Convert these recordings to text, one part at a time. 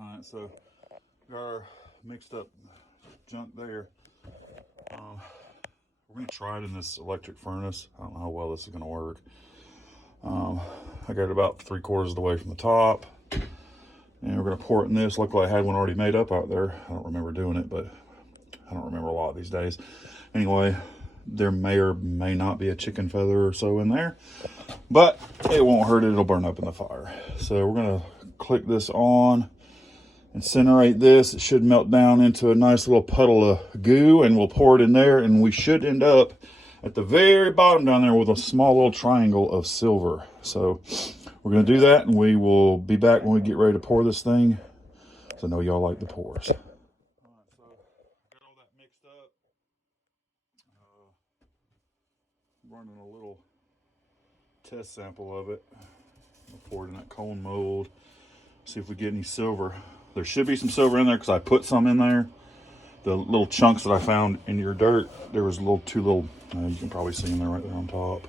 Alright, so got our mixed up junk there. We're going to try it in this electric furnace. I don't know how well this is going to work. I got it about 3/4 of the way from the top. And we're going to pour it in this. Luckily, I had one already made up out there. I don't remember doing it, but I don't remember a lot these days. Anyway, there may or may not be a chicken feather or so in there. But it won't hurt it. It'll burn up in the fire. So we're going to click this on. Incinerate this. It should melt down into a nice little puddle of goo, and we'll pour it in there, and we should end up at the very bottom down there with a small little triangle of silver. So we're going to do that, and we will be back when we get ready to pour this thing. So I know y'all like the pours. All right, so got all that mixed up. Running a little test sample of it. I'll pour it in that cone mold. See if we get any silver. There should be some silver in there because I put some in there. The little chunks that I found in your dirt, there was two little, you can probably see them there right there on top.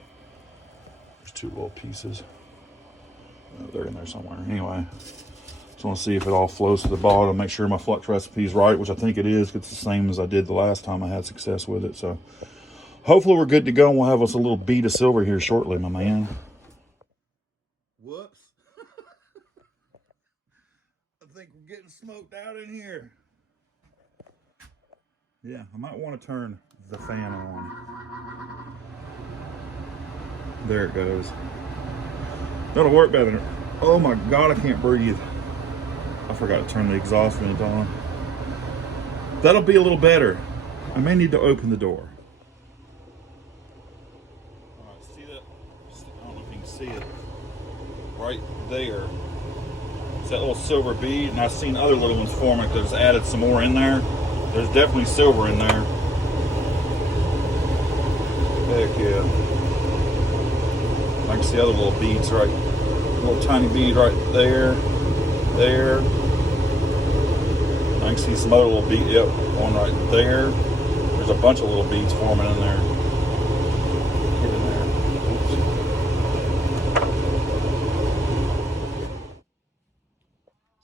There's 2 little pieces. They're in there somewhere. Anyway, just want to see if it all flows to the bottom. Make sure my flux recipe is right, which I think it is. It's the same as I did the last time I had success with it. So hopefully we're good to go, and we'll have us a little bead of silver here shortly, my man. Whoops. I think we're getting smoked out in here. Yeah, I might want to turn the fan on. There it goes. That'll work better. Oh my God, I can't breathe. I forgot to turn the exhaust vent on. That'll be a little better. I may need to open the door. All right, see that? I don't know if you can see it. Right there. It's that little silver bead, and I've seen other little ones form it that's added some more in there. There's definitely silver in there. Heck yeah. I can see other little beads right, little tiny bead right there, there. I can see some other little bead, yep, one right there. There's a bunch of little beads forming in there. Get in there. Oops.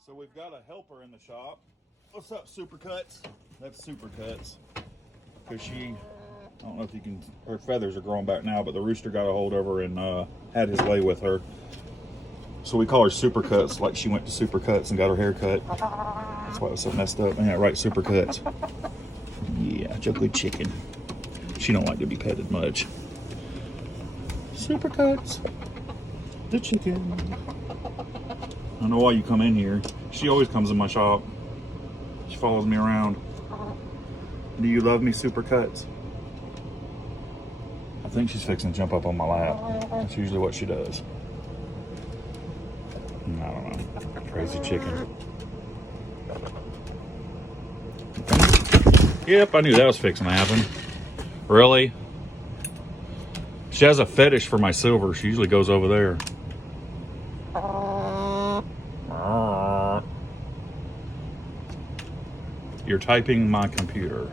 So we've got a helper in the shop. What's up, Supercuts? That's Supercuts. Because she, I don't know if you can, her feathers are growing back now, but the rooster got a hold of her and had his way with her. So we call her Supercuts, like she went to Supercuts and got her hair cut. That's why it was so messed up. Yeah, right, Supercuts. Yeah, it's a good chicken. She don't like to be petted much. Supercuts, the chicken. I don't know why you come in here. She always comes in my shop. She follows me around. Do you love me, Supercuts? I think she's fixing to jump up on my lap. That's usually what she does. I don't know. Crazy chicken. Yep, I knew that was fixing to happen. Really? She has a fetish for my silver. She usually goes over there. You're typing my computer.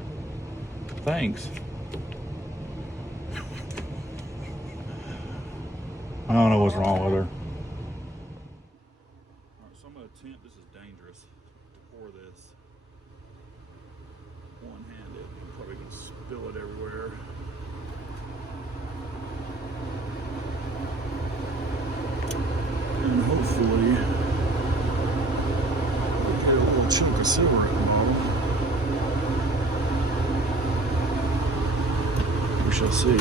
Thanks. I don't know what's wrong with her. Alright, so I'm going to attempt, this is dangerous, to pour this one-handed. I'm probably going to spill it everywhere. And hopefully, we'll get a little chunk of silver at the bottom. We shall see.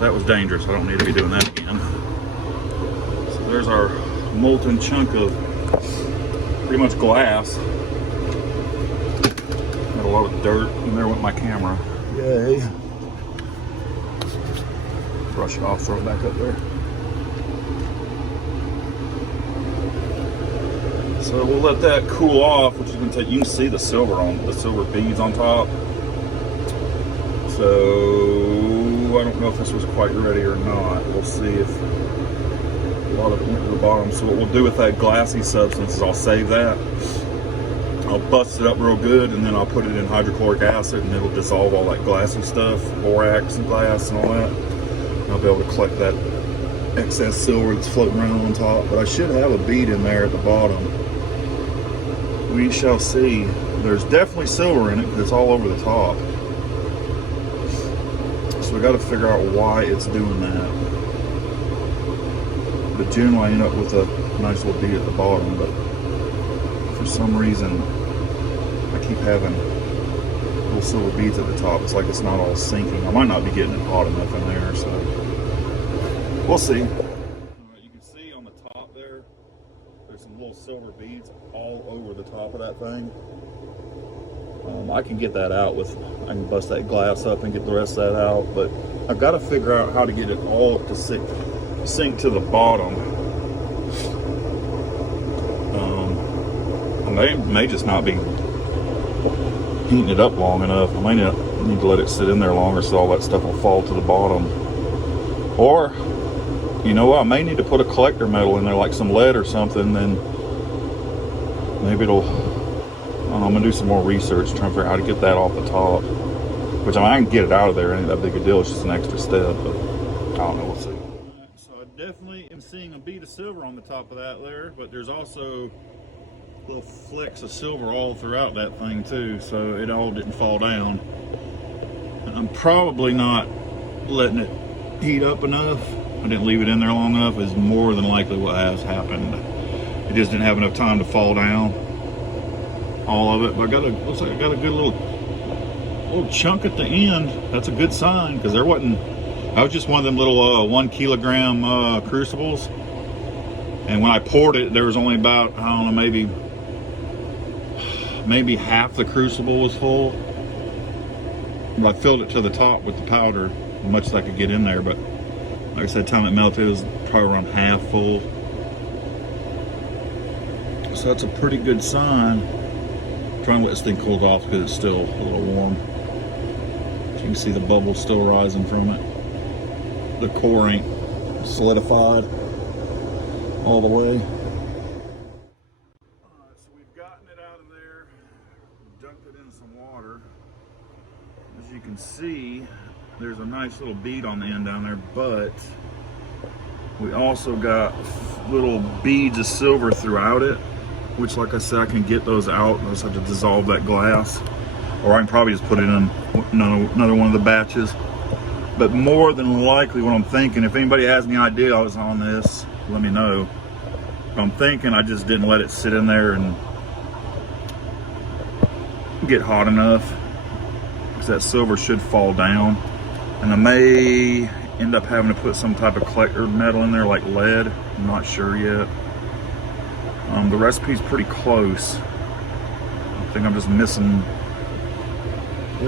That was dangerous. I don't need to be doing that again. So there's our molten chunk of pretty much glass. Got a lot of dirt in there with my camera. Yay. Brush it off, throw it back up there. So we'll let that cool off, which is going to take, you can see the silver on, the silver beads on top. So I don't know if this was quite ready or not. We'll see if a lot of it went to the bottom. So what we'll do with that glassy substance is I'll save that. I'll bust it up real good, and then I'll put it in hydrochloric acid, and it'll dissolve all that glassy stuff, borax and glass and all that. And I'll be able to collect that excess silver that's floating around on top. But I should have a bead in there at the bottom. We shall see. There's definitely silver in it because it's all over the top. So we got to figure out why it's doing that. But generally I end up with a nice little bead at the bottom, but for some reason I keep having little silver beads at the top. It's like it's not all sinking. I might not be getting it hot enough in there, so we'll see. Alright, you can see on the top there, there's some little silver beads all over the top of that thing. I can get that out with, I can bust that glass up and get the rest of that out, but I've got to figure out how to get it all to sink to the bottom. I may just not be heating it up long enough. I may need to let it sit in there longer so all that stuff will fall to the bottom. Or, you know what, I may need to put a collector metal in there, like some lead or something, then maybe it'll, I don't know, I'm gonna do some more research, trying to figure out how to get that off the top. Which, I mean, I can get it out of there, it ain't that big a deal, it's just an extra step, but I don't know, we'll see. So I definitely am seeing a bead of silver on the top of that there, but there's also little flecks of silver all throughout that thing too, so it all didn't fall down. And I'm probably not letting it heat up enough. I didn't leave it in there long enough, is more than likely what has happened. It just didn't have enough time to fall down, all of it. But looks like I got a good little chunk at the end. That's a good sign, because that was just one of them little 1 kilogram crucibles. And when I poured it, there was only about, I don't know, maybe half the crucible was full. But I filled it to the top with the powder, as much as I could get in there. But like I said, time it melted, it was probably around half full. So that's a pretty good sign. I'm trying to let this thing cool off because it's still a little warm. As you can see, the bubble's still rising from it. The core ain't solidified all the way. Alright, so we've gotten it out of there, dunked it in some water. As you can see, there's a nice little bead on the end down there, but we also got little beads of silver throughout it, which, like I said, I can get those out. I just have to dissolve that glass, or I can probably just put it in another one of the batches. But more than likely, what I'm thinking, if anybody has any idea I was on this, let me know. I'm thinking I just didn't let it sit in there and get hot enough, because that silver should fall down. And I may end up having to put some type of collector metal in there, like lead. I'm not sure yet. The recipe's pretty close. I think I'm just missing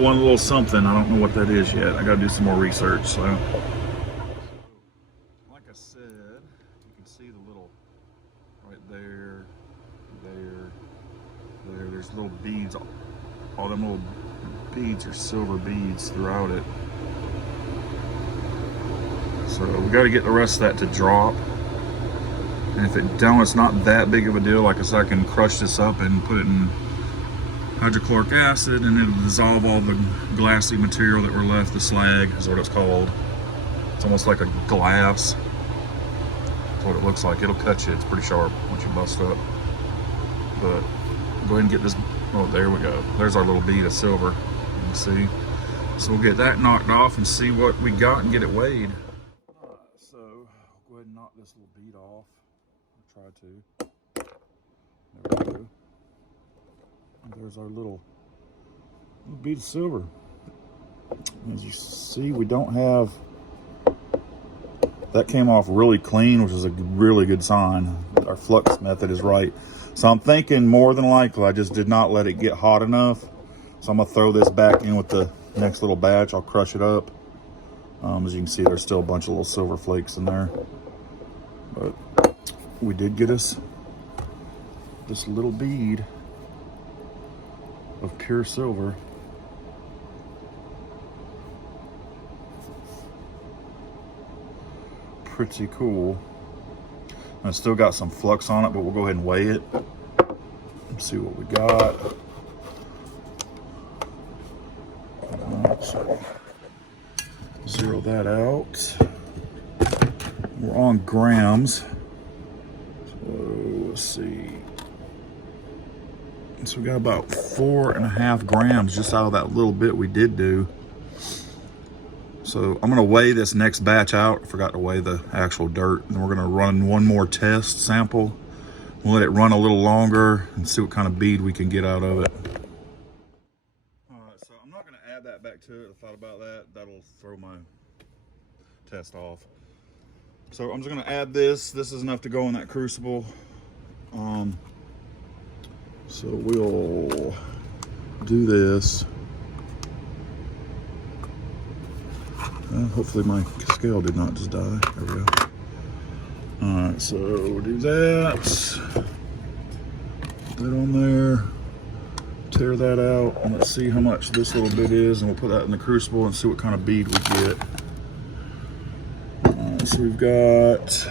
one little something. I don't know what that is yet. I gotta do some more research. So, like I said, you can see the little, right there, there's little beads. All them little beads are silver beads throughout it. So we got to get the rest of that to drop. And if it don't, it's not that big of a deal. Like I said, I can crush this up and put it in hydrochloric acid, and it'll dissolve all the glassy material that were left. The slag is what it's called. It's almost like a glass. That's what it looks like. It'll cut you. It's pretty sharp once you bust up. But go ahead and get this. Oh, there we go. There's our little bead of silver. You can see. So we'll get that knocked off and see what we got and get it weighed. So go ahead and knock this little bead off. I'll try to. There we go. And there's our little bead of silver. As you see, we don't have, that came off really clean, which is a really good sign. Our flux method is right. So I'm thinking more than likely I just did not let it get hot enough. So I'm gonna throw this back in with the next little batch. I'll crush it up. As you can see, there's still a bunch of little silver flakes in there. But we did get us this little bead of pure silver. Pretty cool. And it's still got some flux on it, but we'll go ahead and weigh it and see what we got. So zero that out. We're on grams. So let's see. So we got about 4.5 grams just out of that little bit we did do. So I'm gonna weigh this next batch out. I forgot to weigh the actual dirt. And we're gonna run one more test sample. We'll let it run a little longer and see what kind of bead we can get out of it. All right, so I'm not gonna add that back to it. I thought about that. That'll throw my test off. So I'm just gonna add this. This is enough to go in that crucible. So we'll do this. Hopefully my scale did not just die. There we go. All right, so we'll do that. Put that on there. Tear that out, and let's see how much this little bit is, and we'll put that in the crucible and see what kind of bead we get. So we've got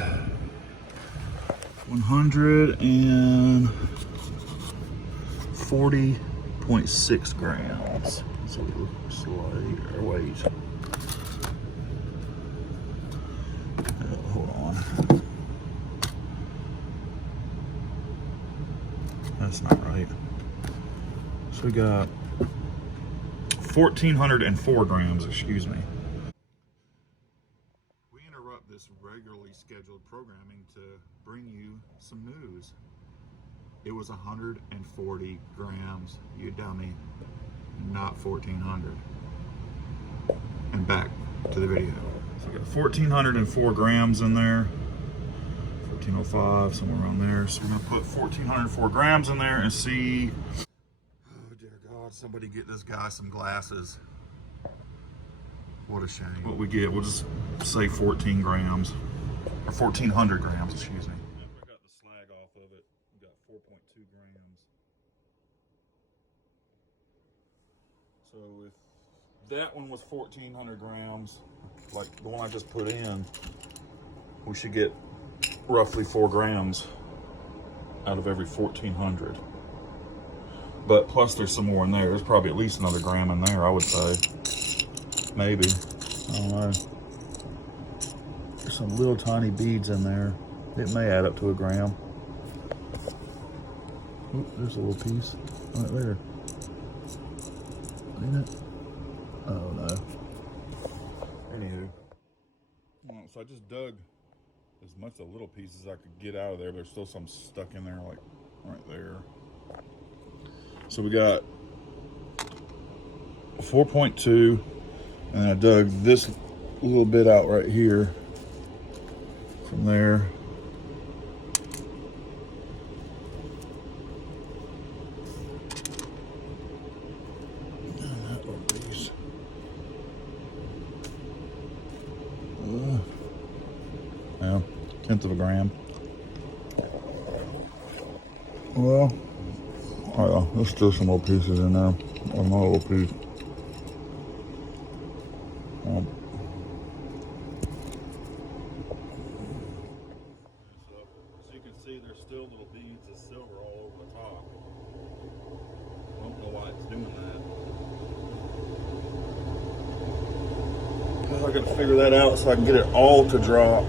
140.6 grams. So slide our weight. Hold on. That's not right. So we got 1,404 grams, excuse me. We interrupt this regularly scheduled programming to bring you some news. It was 140 grams, you dummy, not 1,400. And back to the video. So we got 1,404 grams in there. 1,405, somewhere around there. So we're gonna put 1,404 grams in there and see. Oh dear God, somebody get this guy some glasses. What a shame. What we get, we'll just say 14 grams. Or 1,400 grams, excuse me. I got the slag off of it. We got 4.2 grams. So if that one was 1,400 grams, like the one I just put in, we should get roughly 4 grams out of every 1,400. But plus there's some more in there. There's probably at least another gram in there, I would say. Maybe. I don't know. There's some little tiny beads in there. It may add up to a gram. Oop, there's a little piece right there. Ain't it? Oh no. Anywho. So I just dug as much of the little pieces I could get out of there. There's still some stuck in there, like right there. So we got 4.2, and I dug this little bit out right here from there. And that little piece. Yeah, 1/10 of a gram. Well, oh yeah, there's still some more pieces in there. Another little piece. So, as you can see, there's still little beads of silver all over the top. I don't know why it's doing that. I gotta figure that out so I can get it all to drop.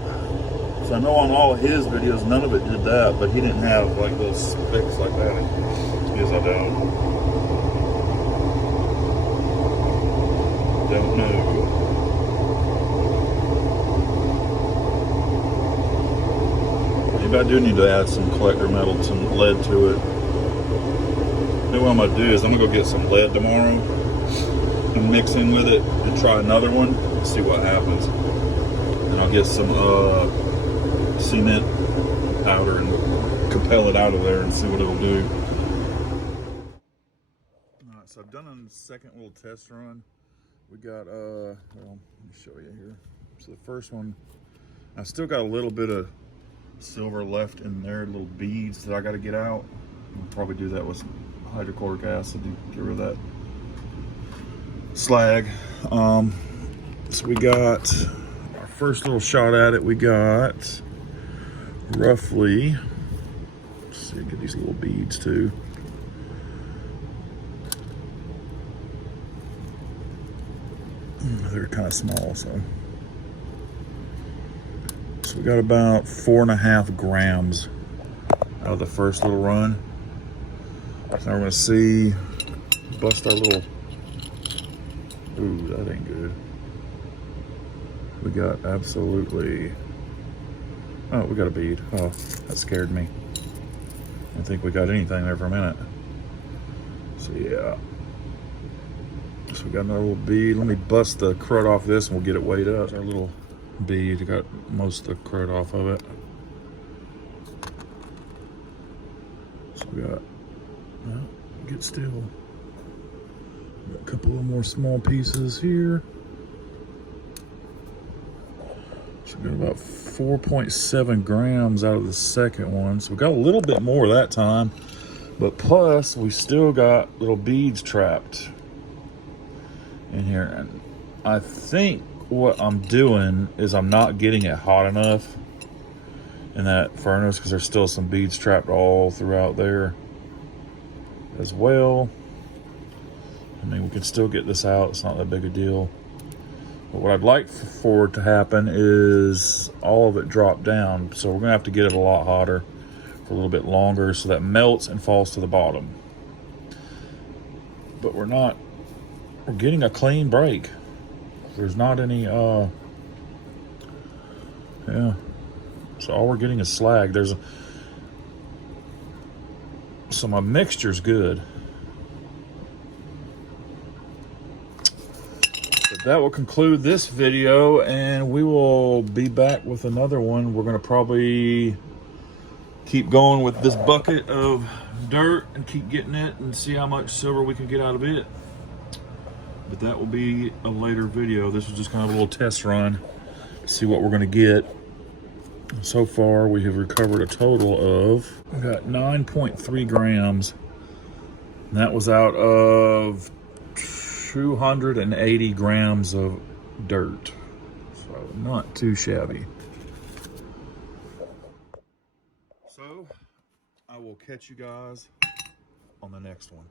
So I know on all of his videos, none of it did that, but he didn't have like little specks like that. Yes, I don't. Don't know. Maybe I do need to add some collector metal, some lead to it. Maybe what I'm gonna do is I'm gonna go get some lead tomorrow and mix in with it and try another one and see what happens. And I'll get some cement powder and compel it out of there and see what it'll do. All right, so I've done a second little test run. We got, well, let me show you here. So the first one, I still got a little bit of silver left in there, little beads that I got to get out. I'll probably do that with some hydrochloric acid to get rid of that slag. So we got our first little shot at it. We got roughly, let's see, get these little beads too. They're kind of small, so we got about 4.5 grams out of the first little run. Now we're gonna see, bust our little, ooh, that ain't good. We got absolutely, oh, we got a bead. Oh, that scared me. I didn't think we got anything there for a minute. So yeah. So we got another little bead. Let me bust the crud off this and we'll get it weighed up. Our little bead, we got most of the crud off of it. So we got, well, get still. Got a couple of more small pieces here. So we got about 4.7 grams out of the second one. So we got a little bit more that time, but plus we still got little beads trapped in here. And I think what I'm doing is I'm not getting it hot enough in that furnace because there's still some beads trapped all throughout there as well. I mean, we can still get this out. It's not that big a deal. But what I'd like for it to happen is all of it drop down. So we're gonna have to get it a lot hotter for a little bit longer so that melts and falls to the bottom. But we're getting a clean break. There's not any, yeah. So all we're getting is slag. So my mixture's good. But that will conclude this video, and we will be back with another one. We're gonna probably keep going with this bucket of dirt and keep getting it and see how much silver we can get out of it. But that will be a later video. This was just kind of a little test run to see what we're gonna get. So far, we have recovered a total of, we got 9.3 grams. And that was out of 280 grams of dirt. So not too shabby. So I will catch you guys on the next one.